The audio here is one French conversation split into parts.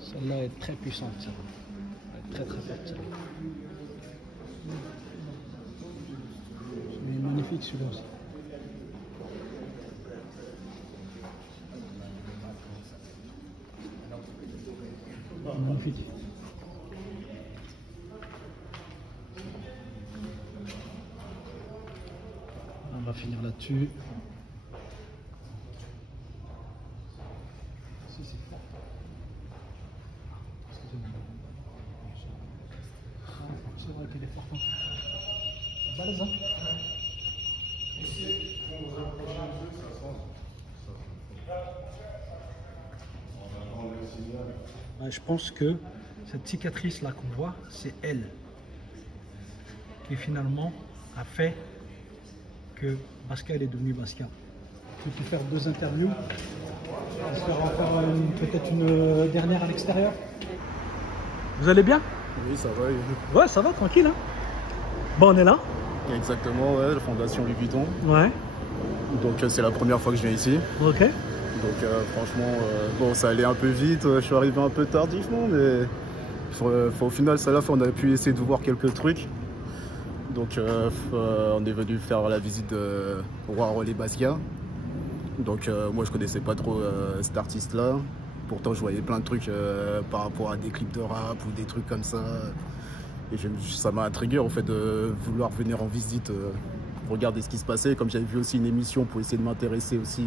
Celle-là est très puissante, ça. Elle est très très forte. Il est magnifique celui-là aussi. Magnifique. On va finir là-dessus. C'est vrai qu'elle est forte. Balèze, hein? Ouais, je pense que cette cicatrice là qu'on voit, c'est elle qui finalement a fait que Basquiat est devenu Basquiat. Je vais faire 2 interviews. J'espère en faire peut-être une dernière à l'extérieur. Vous allez bien? Oui, ça va. Ouais, ça va, tranquille. Hein. Bon, on est là. Exactement, ouais, la fondation Louis Vuitton. Ouais. Donc c'est la première fois que je viens ici. Ok. Donc franchement, bon, ça allait un peu vite. Je suis arrivé un peu tardivement, mais au final, ça là, on a pu essayer de voir quelques trucs. Donc on est venu faire la visite de Roi Relais Basquiat. Donc moi, je connaissais pas trop cet artiste-là. Pourtant, je voyais plein de trucs par rapport à des clips de rap ou des trucs comme ça. Et ça m'a intrigué en fait de vouloir venir en visite, regarder ce qui se passait. Comme j'avais vu aussi une émission pour essayer de m'intéresser aussi,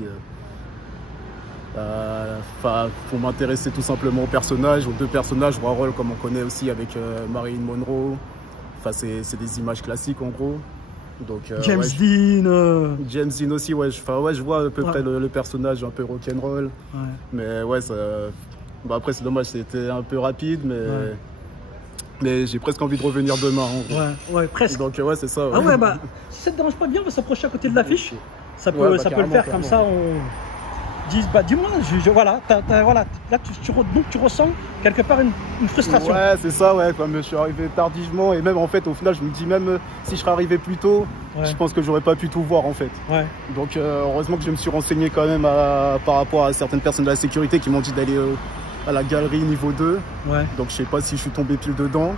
pour m'intéresser tout simplement aux personnages, aux 2 personnages, Roi Rolls comme on connaît aussi avec Marilyn Monroe. Enfin, c'est des images classiques en gros. Donc, James Dean. James Dean aussi, ouais. Je vois à peu près le personnage un peu rock'n'roll. Ouais. Mais ouais, ça... Bah, après c'est dommage, c'était un peu rapide, mais j'ai presque envie de revenir demain. Ouais, presque. Donc ouais, c'est ça. Ouais. Ah ouais, bah si ça te dérange pas bien, on va s'approcher à côté de l'affiche. Ça peut, ça peut le faire comme ça. On dit, bah dis-moi, voilà, voilà, là tu ressens quelque part une frustration. Ouais, c'est ça, ouais. Comme je suis arrivé tardivement et même en fait, au final, je me dis même si je serais arrivé plus tôt, je pense que j'aurais pas pu tout voir en fait. Ouais. Donc heureusement que je me suis renseigné quand même par rapport à certaines personnes de la sécurité qui m'ont dit d'aller à la galerie niveau 2. Ouais. Donc je sais pas si je suis tombé pile dedans.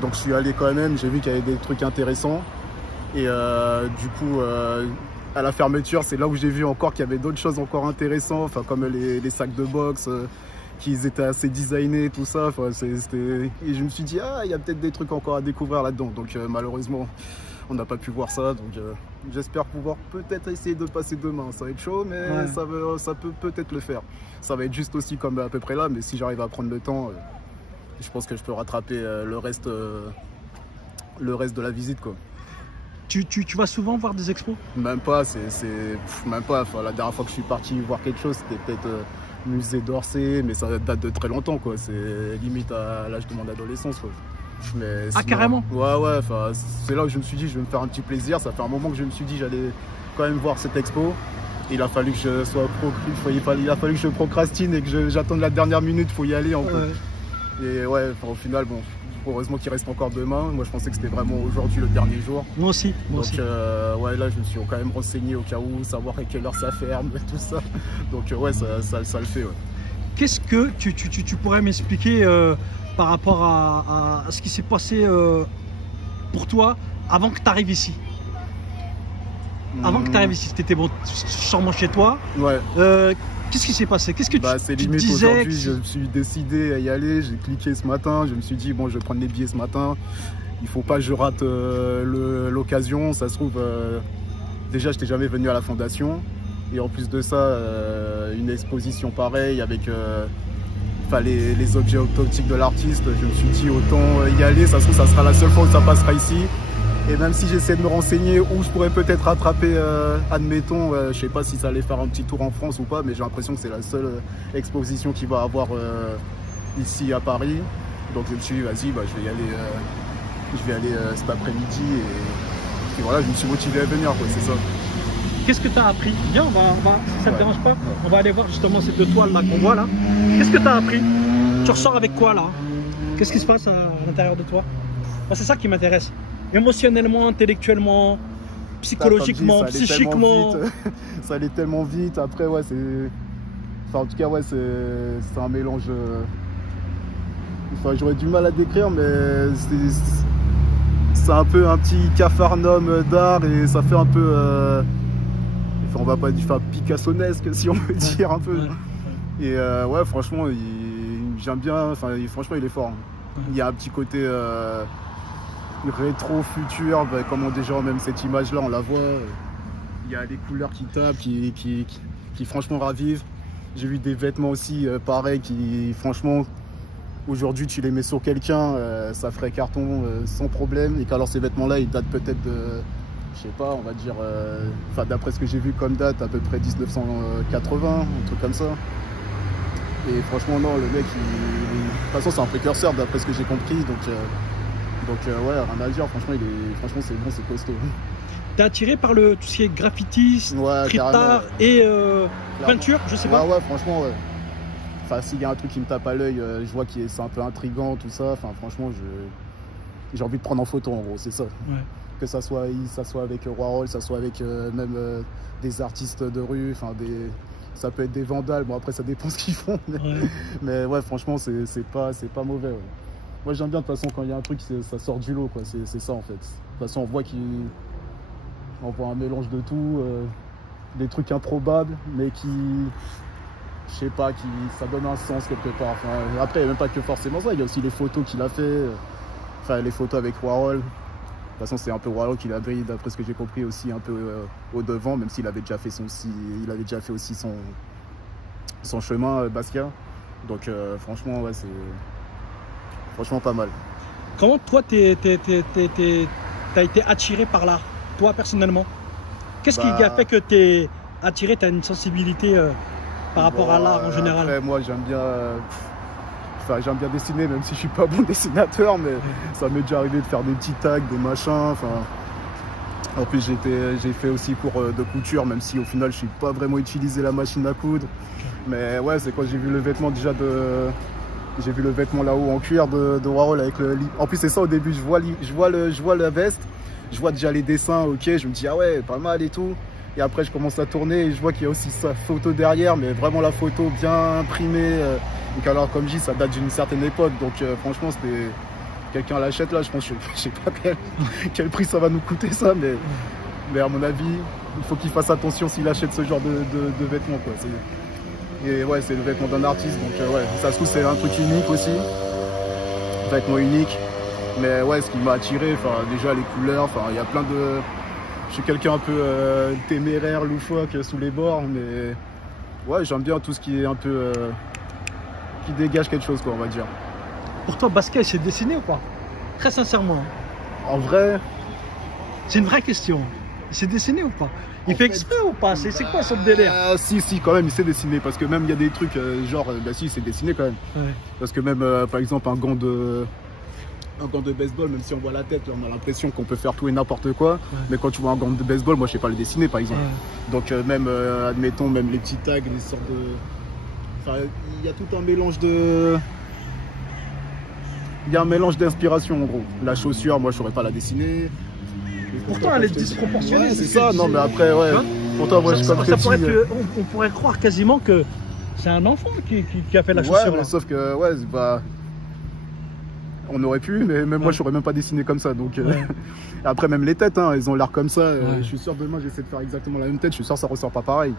Donc je suis allé quand même, j'ai vu qu'il y avait des trucs intéressants. Et du coup, à la fermeture, c'est là où j'ai vu encore qu'il y avait d'autres choses encore intéressantes, enfin, comme les sacs de boxe, qui étaient assez designés, tout ça. Enfin, et je me suis dit, ah, il y a peut-être des trucs encore à découvrir là-dedans. Donc malheureusement, on n'a pas pu voir ça. Donc j'espère pouvoir peut-être essayer de passer demain. Ça va être chaud, mais ça peut peut-être le faire. Ça va être juste aussi comme à peu près là, mais si j'arrive à prendre le temps, je pense que je peux rattraper le reste de la visite, quoi. Tu vas souvent voir des expos? Même pas, même pas. Enfin, la dernière fois que je suis parti voir quelque chose, c'était peut-être musée d'Orsay, mais ça date de très longtemps, quoi. C'est limite à l'âge de mon adolescence, quoi. Mais sinon, carrément? Ouais, enfin, c'est là où je me suis dit, je vais me faire un petit plaisir. Ça fait un moment que je me suis dit, j'allais quand même voir cette expo. Il a fallu que je sois il a fallu que je procrastine et que j'attende la dernière minute pour y aller en fait. Et ouais, enfin, au final, bon, heureusement qu'il reste encore demain. Moi, je pensais que c'était vraiment aujourd'hui le dernier jour. Moi aussi. Donc ouais, là, je me suis quand même renseigné au cas où, savoir à quelle heure ça ferme, tout ça. Donc ouais, ça le fait. Ouais. Qu'est-ce que tu pourrais m'expliquer par rapport à ce qui s'est passé pour toi avant que tu arrives ici? Avant que tu arrives ici, tu étais bon, sûrement chez toi. Ouais. Qu'est-ce qui s'est passé? Qu'est-ce que c'est limite aujourd'hui, je me suis décidé à y aller. J'ai cliqué ce matin. Je me suis dit, bon, je vais prendre les billets ce matin. Il faut pas que je rate l'occasion. Ça se trouve, déjà, je n'étais jamais venu à la fondation. Et en plus de ça, une exposition pareille avec les objets optiques de l'artiste. Je me suis dit, autant y aller. Ça se trouve, ça sera la seule fois où ça passera ici. Et même si j'essaie de me renseigner où je pourrais peut-être rattraper, admettons, je sais pas si ça allait faire un petit tour en France ou pas, mais j'ai l'impression que c'est la seule exposition qu'il va avoir ici à Paris. Donc je me suis dit, vas-y, je vais aller cet après-midi et voilà, je me suis motivé à venir, c'est ça. Qu'est-ce que tu as appris? Viens, si ça ne te dérange pas, on va aller voir justement ces 2 toiles là qu'on voit là. Qu'est-ce que tu as appris? Tu ressors avec quoi là? Qu'est-ce qui se passe à l'intérieur de toi? C'est ça qui m'intéresse. Émotionnellement, intellectuellement, psychologiquement, psychiquement. Ça allait tellement vite. Après, ouais, c'est... Enfin, en tout cas, ouais, c'est un mélange... Enfin, j'aurais du mal à décrire, mais c'est un peu un petit capharnaüm d'art et ça fait un peu... Enfin, on va pas dire picassonesque, si on peut dire un peu. Et ouais, franchement, j'aime bien... Enfin, franchement, il est fort. Il y a un petit côté... rétro futur, comment déjà même cette image là on la voit, il y a des couleurs qui tapent, qui franchement ravivent. J'ai vu des vêtements aussi pareils qui franchement aujourd'hui tu les mets sur quelqu'un, ça ferait carton sans problème, et qu'alors ces vêtements là ils datent peut-être de, je sais pas, on va dire, enfin d'après ce que j'ai vu comme date, à peu près 1980, un truc comme ça. Et franchement non, le mec de toute façon c'est un précurseur d'après ce que j'ai compris, donc ouais, rien à dire, franchement, c'est bon, c'est costaud. T'es attiré par tout ce qui est graffiti, street art et peinture, je sais pas. Ouais, franchement, ouais. Enfin, s'il y a un truc qui me tape à l'œil, je vois que c'est un peu intriguant, tout ça. Enfin, franchement, j'ai envie de prendre en photo, en gros, c'est ça. Ouais. Que ça soit avec Warhol, ça soit avec même des artistes de rue, enfin, ça peut être des vandales. Bon, après, ça dépend ce qu'ils font. Mais ouais, franchement, c'est pas mauvais. Ouais. Moi j'aime bien de toute façon quand il y a un truc, ça sort du lot, quoi. C'est ça en fait. De toute façon on voit un mélange de tout, des trucs improbables, mais qui, je sais pas, ça donne un sens quelque part. Enfin, après il n'y a même pas que forcément ça, il y a aussi les photos qu'il a fait, enfin les photos avec Warhol. De toute façon c'est un peu Warhol qui l'a pris, d'après ce que j'ai compris, aussi un peu au devant, même s'il avait déjà fait aussi son chemin Basquiat. Donc franchement ouais, c'est franchement pas mal. Comment toi t'as été attiré par l'art, toi personnellement? Qu'est-ce qui a fait que t'es attiré, t'as une sensibilité par rapport à l'art en général? Après, moi j'aime bien dessiner, même si je suis pas bon dessinateur, mais ça m'est déjà arrivé de faire des petits tags, des machins. Enfin, en plus j'ai fait aussi cours de couture, même si au final je suis pas vraiment utilisé la machine à coudre. Mais ouais, c'est quand j'ai vu le vêtement déjà j'ai vu le vêtement là-haut en cuir de Warhol avec le... En plus c'est ça, au début je vois la veste, je vois déjà les dessins, ok, je me dis ah ouais, pas mal et tout. Et après je commence à tourner et je vois qu'il y a aussi sa photo derrière, mais vraiment la photo bien imprimée. Donc alors comme je dis, ça date d'une certaine époque, donc franchement c'était... Quelqu'un l'achète là, je pense, je sais pas quel prix ça va nous coûter ça, mais à mon avis, il faut qu'il fasse attention s'il achète ce genre de vêtements, quoi. Et ouais, c'est le vêtement d'un artiste, donc ouais, ça se trouve c'est un truc unique aussi, vêtement unique. Mais ouais, ce qui m'a attiré, enfin déjà les couleurs, enfin il y a plein de... Je suis quelqu'un un peu téméraire, loufoque sous les bords, mais ouais, j'aime bien tout ce qui est un peu... qui dégage quelque chose, quoi, on va dire. Pour toi, Basquiat, il s'est dessiné ou pas? Très sincèrement. En vrai... C'est une vraie question. Il s'est dessiné ou pas? Il fait exprès ou pas? C'est quoi son délire? Si, quand même, il s'est dessiné. Parce que même, il y a des trucs, genre, bah si, il s'est dessiné quand même. Ouais. Parce que même, par exemple, un gant de baseball, même si on voit la tête, là, on a l'impression qu'on peut faire tout et n'importe quoi. Ouais. Mais quand tu vois un gant de baseball, moi, je sais pas le dessiner, par exemple. Ouais. Donc, même, admettons, même les petits tags, les sortes de... Enfin, il y a tout un mélange de... Il y a un mélange d'inspiration en gros. La chaussure, moi je saurais pas la dessiner. Pourtant elle est disproportionnée. Ouais, c'est ça, non mais après ouais. Pourtant moi je suis comme on pourrait croire quasiment que c'est un enfant qui a fait la chaussure. Ouais, sauf que ouais, bah, on aurait pu, mais même moi je saurais même pas dessiner comme ça. Donc après même les têtes, hein, elles ont l'air comme ça. Je suis sûr demain j'essaie de faire exactement la même tête. Je suis sûr ça ressort pas pareil.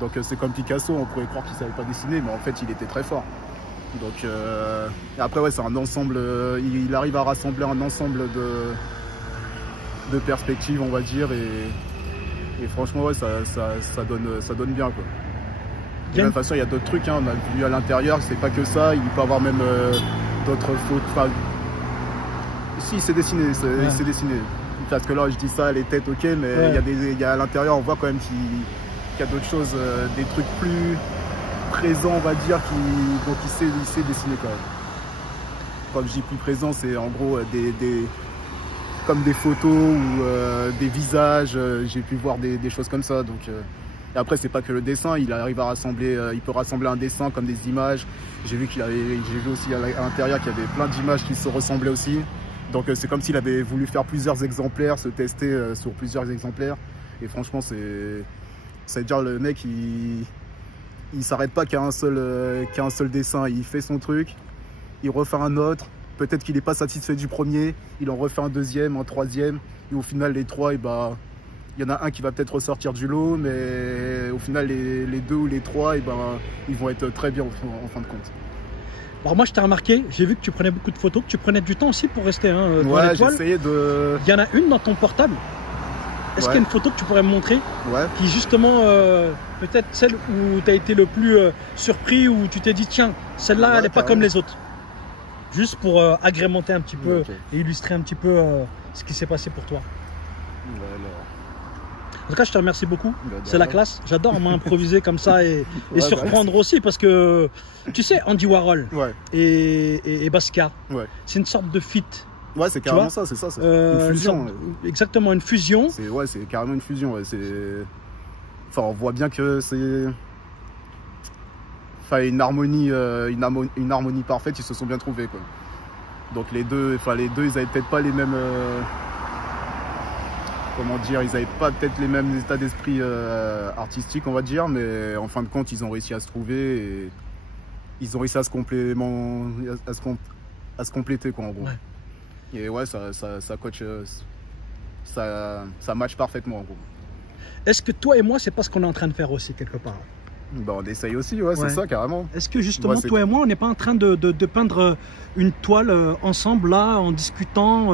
Donc c'est comme Picasso, on pourrait croire qu'il savait pas dessiner, mais en fait il était très fort. Donc et après ouais, c'est un ensemble, il arrive à rassembler un ensemble de perspectives, on va dire, et franchement ouais, ça donne bien, quoi. De la même façon il y a d'autres trucs, hein, on a vu à l'intérieur, c'est pas que ça, il peut avoir même d'autres fautes. Enfin, si, c'est dessiné, il s'est dessiné. Parce que là je dis ça, les têtes ok, mais il y a à l'intérieur, on voit quand même qu'il y a d'autres choses, des trucs plus présent, on va dire, donc il sait dessiner quand même. Quand je dis plus présent, c'est en gros comme des photos ou des visages, j'ai pu voir des choses comme ça, donc Et après, c'est pas que le dessin, il arrive à rassembler, il peut rassembler un dessin comme des images. J'ai vu aussi à l'intérieur qu'il y avait plein d'images qui se ressemblaient aussi. Donc c'est comme s'il avait voulu faire plusieurs exemplaires, se tester sur plusieurs exemplaires. Et franchement, c'est-à-dire le mec, il s'arrête pas qu'à un seul dessin. Il fait son truc, il refait un autre. Peut-être qu'il n'est pas satisfait du premier, il en refait un deuxième, un troisième. Et au final, les trois, il y en a un qui va peut-être ressortir du lot, mais au final, les deux ou les trois, ils vont être très bien en fin de compte. Alors moi, je t'ai remarqué, j'ai vu que tu prenais beaucoup de photos, que tu prenais du temps aussi pour rester devant ouais, l'étoile. j'essayais de... Il y en a une dans ton portable. Est-ce qu'il y a une photo que tu pourrais me montrer qui justement, peut-être celle où tu as été le plus surpris, où tu t'es dit, tiens, celle-là, elle n'est pas comme les autres. Juste pour agrémenter un petit peu et illustrer un petit peu ce qui s'est passé pour toi. En tout cas, je te remercie beaucoup. C'est la classe. J'adore m'improviser comme ça et surprendre aussi parce que, tu sais, Andy Warhol et Basquiat, c'est une sorte de feat. Ouais, c'est carrément ça, c'est ça. Une fusion. Exactement, une fusion. C'est carrément une fusion. Enfin, on voit bien que c'est... Enfin, une harmonie parfaite, ils se sont bien trouvés, quoi. Donc les deux, ils avaient peut-être pas les mêmes... Comment dire, ils n'avaient pas peut-être les mêmes états d'esprit artistiques, on va dire, mais en fin de compte, ils ont réussi à se trouver et ils ont réussi à se compléter, quoi, en gros. Et ouais, ça coach, ça match parfaitement, en gros. Est-ce que toi et moi, c'est pas ce qu'on est en train de faire aussi, quelque part? Bah, on essaye aussi, c'est ça, carrément. Est-ce que justement, toi et moi, on n'est pas en train de peindre une toile ensemble, là, en discutant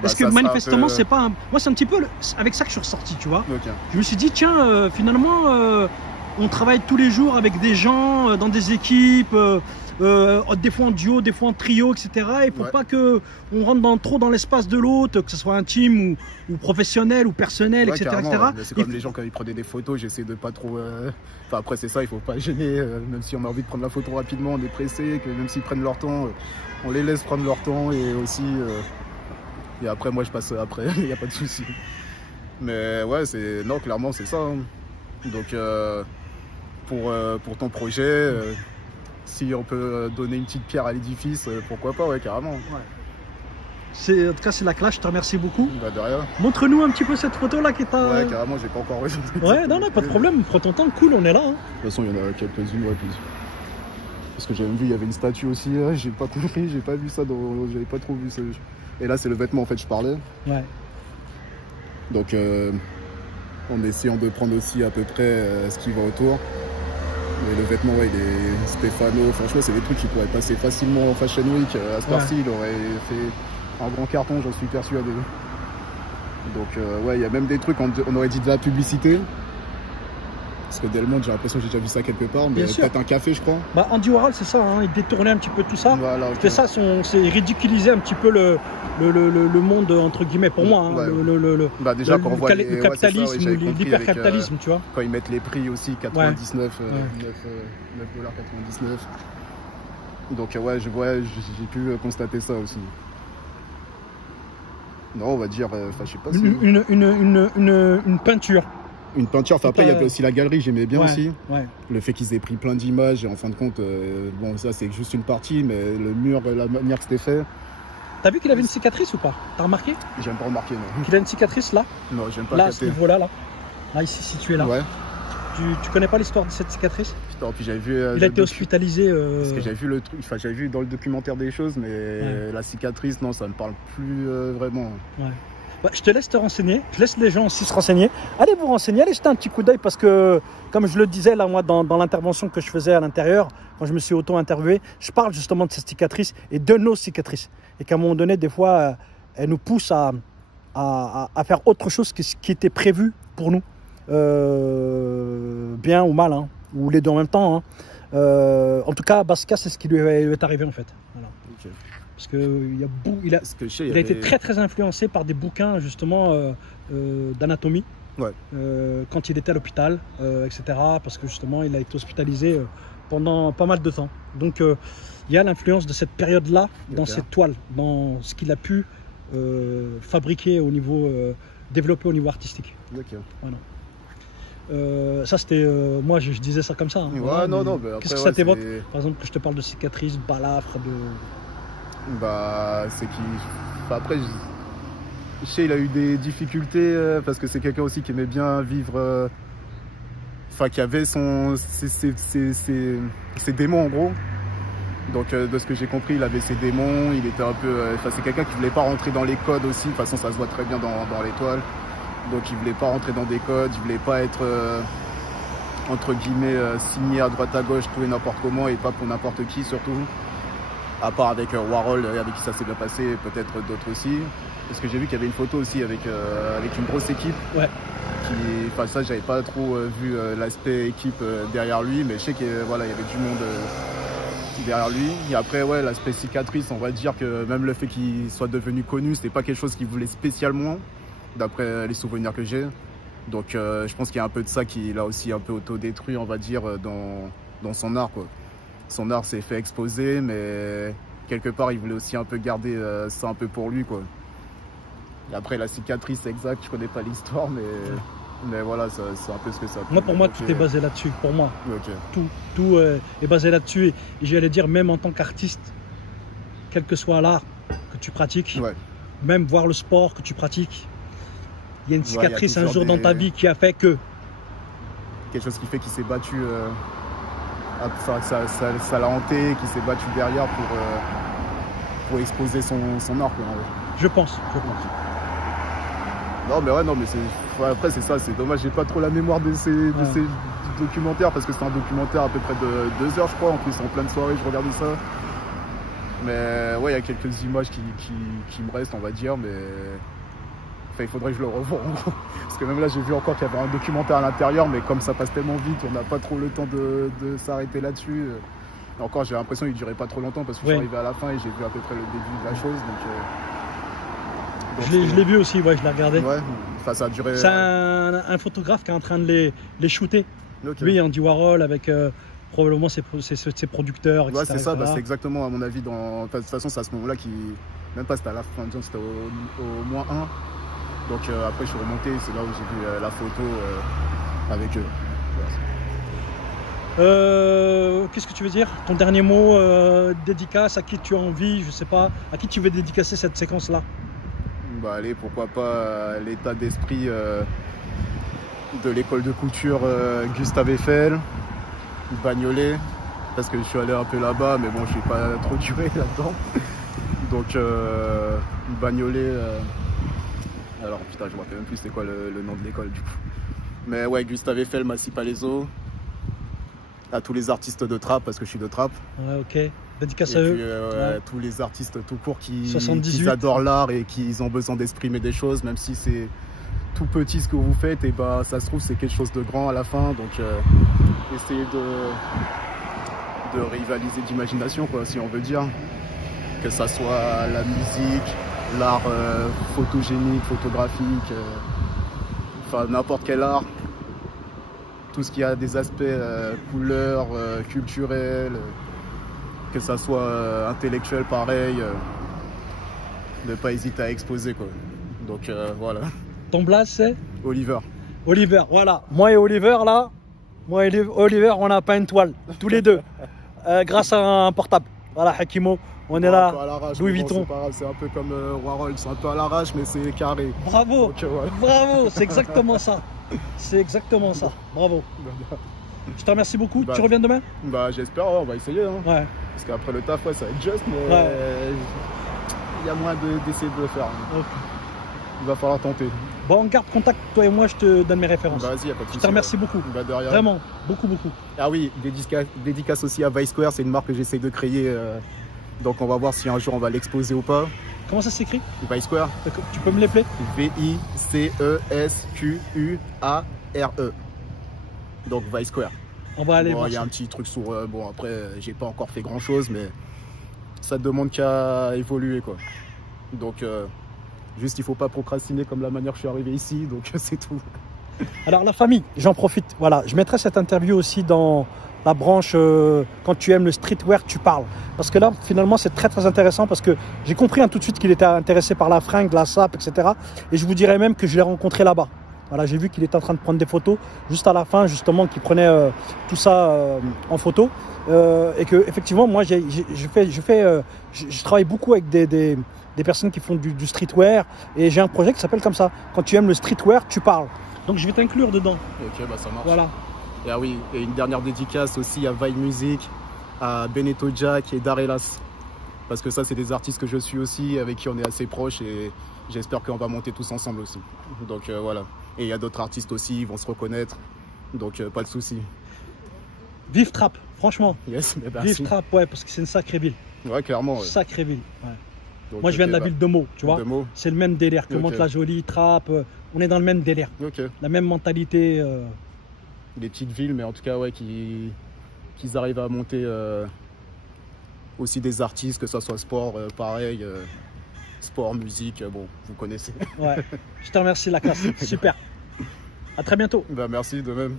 Parce que manifestement, c'est pas un... Moi, c'est un petit peu avec ça que je suis ressorti, tu vois. Je me suis dit, tiens, finalement, on travaille tous les jours avec des gens, dans des équipes, des fois en duo, des fois en trio, etc. Il ne faut pas qu'on rentre trop dans l'espace de l'autre, que ce soit intime ou professionnel ou personnel, etc. C'est comme les gens quand ils prenaient des photos, j'essaie de pas trop... Enfin, après, c'est ça, il ne faut pas gêner, même si on a envie de prendre la photo rapidement, on est pressé, que même s'ils prennent leur temps, on les laisse prendre leur temps et aussi... Et après, moi, je passe après, il n'y a pas de souci. Mais ouais, non, clairement, c'est ça. Hein. Donc, pour ton projet, si on peut donner une petite pierre à l'édifice, pourquoi pas, carrément. En tout cas, c'est la classe, je te remercie beaucoup. Bah, de rien. Montre-nous un petit peu cette photo-là qui est à... Ouais, carrément, j'ai pas encore reçu. Non, pas de problème, prends ton temps, cool, on est là. Hein. De toute façon, il y en a quelques-unes, plus. Parce que j'avais vu, il y avait une statue aussi, j'ai pas compris, j'ai pas vu ça, j'avais pas trop vu ça. Et là, c'est le vêtement, en fait, je parlais. Donc, en essayant de prendre aussi à peu près ce qui va autour. Mais le vêtement, il est Stefano. Franchement, c'est des trucs qui pourraient passer facilement en Fashion Week. À ce temps-ci, il aurait fait un grand carton, j'en suis persuadé. Donc, il y a même des trucs, on aurait dit de la publicité. Parce que Delmonte, j'ai l'impression que j'ai déjà vu ça quelque part, mais peut-être un café, je crois. Bah, Andy Warhol, c'est ça, hein, il détournait un petit peu tout ça. Voilà, c'était ça, c'est ridiculiser un petit peu le monde, entre guillemets, pour moi. Hein, déjà, quand on voit le capitalisme ou l'hypercapitalisme, tu vois. Quand ils mettent les prix aussi, 99, 9,99 $. Donc, j'ai pu constater ça aussi. Non, on va dire, je sais pas si... Une peinture. Une peinture, enfin après il y avait aussi la galerie, j'aimais bien aussi. Le fait qu'ils aient pris plein d'images et en fin de compte, bon ça c'est juste une partie, mais le mur, la manière que c'était fait. T'as vu qu'il avait une cicatrice ou pas? T'as remarqué? J'aime pas remarquer, non. Qu'il a une cicatrice là? Non, j'aime pas. Là, à ce niveau-là, là. Là, ici, situé là. Tu connais pas l'histoire de cette cicatrice? Putain, puis j'avais vu... il a été hospitalisé... Parce que j'avais vu le truc, j'avais vu dans le documentaire des choses, mais la cicatrice, non, ça me parle plus vraiment. Bah, je te laisse te renseigner, je laisse les gens aussi se renseigner. Allez vous renseigner, allez jeter un petit coup d'œil parce que, comme je le disais là, moi, dans l'intervention que je faisais à l'intérieur, quand je me suis auto-interviewé, je parle justement de cette cicatrice et de nos cicatrices. Et qu'à un moment donné, des fois, elles nous poussent à faire autre chose que ce qui était prévu pour nous, bien ou mal, hein, ou les deux en même temps. Hein. En tout cas, Basquiat, c'est ce qui lui est arrivé en fait. Voilà. Parce qu'il a été très influencé par des bouquins justement d'anatomie quand il était à l'hôpital, etc. Parce que justement il a été hospitalisé pendant pas mal de temps. Donc il y a l'influence de cette période-là dans cette toile, dans ce qu'il a pu fabriquer au niveau, développer au niveau artistique. D'accord. Voilà. Ça c'était, moi je disais ça comme ça. Hein, ouais, voilà, non, non. Qu'est-ce que ça t'évoque? Par exemple, que je te parle de cicatrices, de balafres, de. Bah, c'est qu'il. Enfin, après, je sais, il a eu des difficultés parce que c'est quelqu'un aussi qui aimait bien vivre. Enfin, qui avait ses démons en gros. Donc, de ce que j'ai compris, il avait ses démons. Il était un peu. Enfin, c'est quelqu'un qui voulait pas rentrer dans les codes aussi. De toute façon, ça se voit très bien dans l'étoile. Donc, il voulait pas rentrer dans des codes. Il voulait pas être entre guillemets signé à droite à gauche, tout et n'importe comment, et pas pour n'importe qui surtout. À part avec Warhol, avec qui ça s'est bien passé, peut-être d'autres aussi. Parce que j'ai vu qu'il y avait une photo aussi avec une grosse équipe. Ouais. Enfin, ça, j'avais pas trop vu l'aspect équipe derrière lui, mais je sais qu'il voilà, il y avait du monde derrière lui. Et après, ouais, l'aspect cicatrice, on va dire que même le fait qu'il soit devenu connu, c'est pas quelque chose qu'il voulait spécialement, d'après les souvenirs que j'ai. Donc, je pense qu'il y a un peu de ça qui l'a aussi un peu autodétruit, on va dire, dans son art, quoi. Son art s'est fait exposer, mais quelque part, il voulait aussi un peu garder ça un peu pour lui, quoi. Et après, la cicatrice exacte, je connais pas l'histoire, mais voilà, c'est un peu ce que ça. Moi, pour moi, tout est basé là-dessus. Pour moi, okay. tout est basé là-dessus. Et j'allais dire, même en tant qu'artiste, quel que soit l'art que tu pratiques, ouais. Même voir le sport que tu pratiques, il y a une cicatrice un jour dans ta vie qui a fait que. Quelque chose qui fait qu'il s'est battu. Ça l'a hanté, qui s'est battu derrière pour exposer son art, quoi. Je pense. Non mais ouais, non mais après c'est ça, c'est dommage, j'ai pas trop la mémoire de ces documentaires parce que c'est un documentaire à peu près de 2 heures je crois, en plus en pleine soirée je regardais ça. Mais ouais, il y a quelques images qui me restent, on va dire, mais enfin, il faudrait que je le revoie en gros. Parce que même là j'ai vu encore qu'il y avait un documentaire à l'intérieur, mais comme ça passe tellement vite, on n'a pas trop le temps de s'arrêter là-dessus. Et encore j'ai l'impression qu'il durait pas trop longtemps parce que je suis arrivé à la fin et j'ai vu à peu près le début de la chose. Je l'ai vu aussi, ouais, je l'ai regardé. Ouais, enfin, ça a duré. C'est un photographe qui est en train de les shooter. Okay. Lui, Andy Warhol, avec probablement ses producteurs, etc. Ouais, c'est ça, bah, c'est exactement à mon avis. De toute façon, c'est à ce moment-là qui. Même pas, c'était à la fin, c'était au moins 1. Donc après, je suis remonté, c'est là où j'ai vu la photo avec eux. Qu'est-ce que tu veux dire? Ton dernier mot, dédicace, à qui tu as envie, je sais pas, à qui tu veux dédicacer cette séquence-là? Bah allez, pourquoi pas l'état d'esprit de l'école de couture Gustave Eiffel, Bagnolet, parce que je suis allé un peu là-bas, mais bon, je suis pas trop duré là-dedans. Donc Bagnolet, alors putain, je me rappelle même plus c'est quoi le nom de l'école du coup. Mais ouais, Gustave Eiffel, Massy Palaiso, à tous les artistes de trap, parce que je suis de trap. Ouais, ok. Dédicace à eux. Tous les artistes tout court qui adorent l'art et qui ont besoin d'exprimer des choses, même si c'est tout petit ce que vous faites, et bah ça se trouve c'est quelque chose de grand à la fin. Donc essayez de rivaliser d'imagination, quoi, si on veut dire. Que ça soit la musique, l'art photogénique, photographique, enfin n'importe quel art. Tout ce qui a des aspects couleurs, culturels, que ça soit intellectuel pareil, ne pas hésiter à exposer, quoi. Donc voilà. Ton blaze c'est Oliver. Oliver, voilà. Moi et Oliver là, Oliver, on a peint une toile, tous les deux, grâce à un portable. Voilà, Hakimo, on est là, Louis Vuitton. C'est un peu comme Warhol, c'est un peu à l'arrache, mais c'est carré. Bravo, donc, bravo, c'est exactement ça. C'est exactement ça, bravo. Je te remercie beaucoup, tu reviens demain? Bah j'espère, on va essayer. Hein. Ouais. Parce qu'après le taf, ouais, ça va être juste, mais il y a moyen d'essayer de le faire. Okay. Il va falloir tenter. Bon, on garde contact, toi et moi, je te donne mes références. Vas-y, y a pas de souci. Je te remercie beaucoup. Bah, de rien. Vraiment, beaucoup. Ah oui, dédicace aussi à Vice Square, c'est une marque que j'essaye de créer. Donc on va voir si un jour on va l'exposer ou pas. Comment ça s'écrit? Vice Square. Tu peux me l'appeler? V-I-C-E-S-Q-U-A-R-E. Donc Vice Square. On va aller voir. Il y a un petit truc sur. Bon, après, j'ai pas encore fait grand chose, mais ça demande qu'à évoluer, quoi. Donc, juste, il faut pas procrastiner comme la manière que je suis arrivé ici, donc c'est tout. Alors, la famille, j'en profite. Voilà, je mettrai cette interview aussi dans la branche quand tu aimes le streetwear, tu parles. Parce que là, finalement, c'est très intéressant parce que j'ai compris tout de suite qu'il était intéressé par la fringue, la sape, etc. Et je vous dirais même que je l'ai rencontré là-bas. Voilà, j'ai vu qu'il était en train de prendre des photos juste à la fin, justement, qu'il prenait tout ça en photo. Et que effectivement, moi, je travaille beaucoup avec des personnes qui font du streetwear. Et j'ai un projet qui s'appelle comme ça. Quand tu aimes le streetwear, tu parles. Donc, je vais t'inclure dedans. Ok, bah ça marche. Voilà. Et ah oui, et une dernière dédicace aussi à Vibe Music, à Beneto Jack et Darelas. Parce que ça, c'est des artistes que je suis aussi, avec qui on est assez proches. Et j'espère qu'on va monter tous ensemble aussi. Donc voilà. Et il y a d'autres artistes aussi, ils vont se reconnaître. Donc pas de souci. Vive Trap, franchement. Yes, mais merci. Vive Trap, ouais, parce que c'est une sacrée ville. Ouais, clairement. Ouais. Sacrée ville. Ouais. Donc, moi, je viens de la ville de Meaux, tu vois. C'est le même délire que Mantes-la-Jolie, Trap. On est dans le même délire. La même mentalité. Des petites villes, mais en tout cas, ouais, qu'ils arrivent à monter aussi des artistes, que ce soit sport, pareil. Sport, musique, bon, vous connaissez. Ouais, je te remercie, la classe. Super. À très bientôt. Bah, merci de même.